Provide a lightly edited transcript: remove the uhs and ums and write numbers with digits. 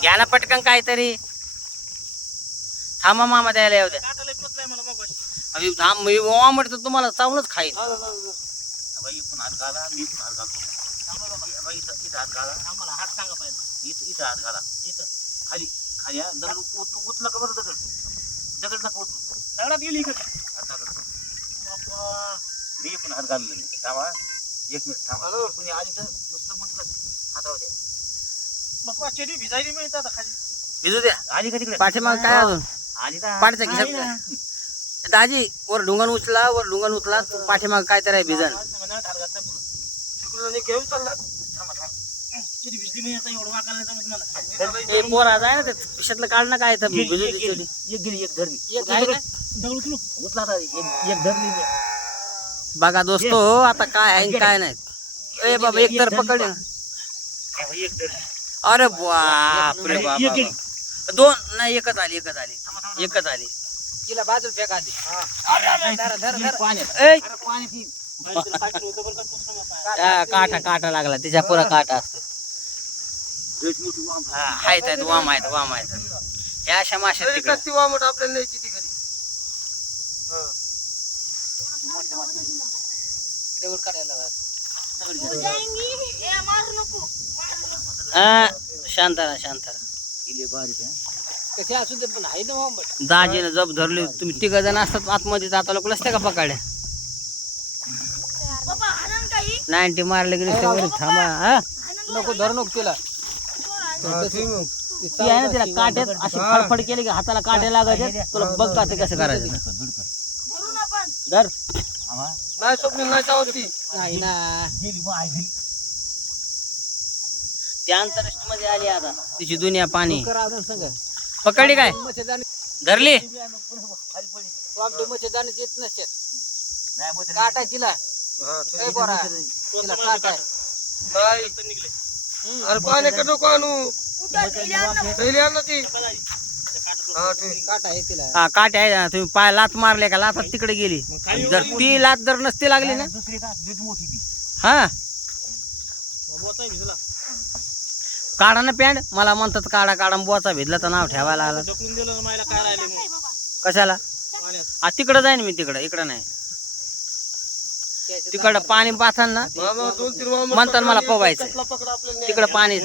घ्या ना पटकन काहीतरी. थांबा मामा द्यायला येऊ द्या. थांब मी म्हटलं तुम्हाला चावूनच खाईल. भिजू द्या. पाठीमाग काय अजून पाठचा खिशात दाजी वर ढुंगण उचला, वर ढुंगण उचला. पाठीमाग काय तर आहे भिजन. पोरा जाय ना ते खिशातलं काढ ना काय बघा दोस्तो. आता काय आहे काय नाही. ए बाबा एक तर पकड. अरे बाप रे बाप. दोन नाही एकच आली एकच आली. तिला बाजूला फेक आधी. काटा लागला तिच्या पुरा काटा असतो. आहेत वाम आहेत ह्या अशा माश्या शांतारा कसे असू दे पण आहे ना. दाजीने जब धरले. तुम्ही 3 जण असतात आतमध्ये आता लोक नसते का पकडल्या. 90 मारले गेले थांबा. नको धरू नको तिला. आहे ना तिला काट्यात अशी फडफड केली की हाताला काटे लागायचे. तुला बघ का ते कसं करायचं. धर नाही स्वप्न नाही ना. त्या आंतरराष्ट्रीय मध्ये आली आता तिची दुनिया पाणी पकडली काय धरली. येत नसते काटा तिला. अरे पाण्याकडे नको आणू. हा काटे आहे. तुम्ही पाय लात मारले का लातात तिकडे गेली. जर ती लात जर नसती लागली ना. हा काढा ना पॅन्ट. मला म्हणतात काढा बोचा भिजला तर नाव ठेवायला आला. कशाला तिकडं जाईन मी. इकडं नाही. तिकडं पाणी पाहताना म्हणतात मला पोवायचं तिकडं पाणी.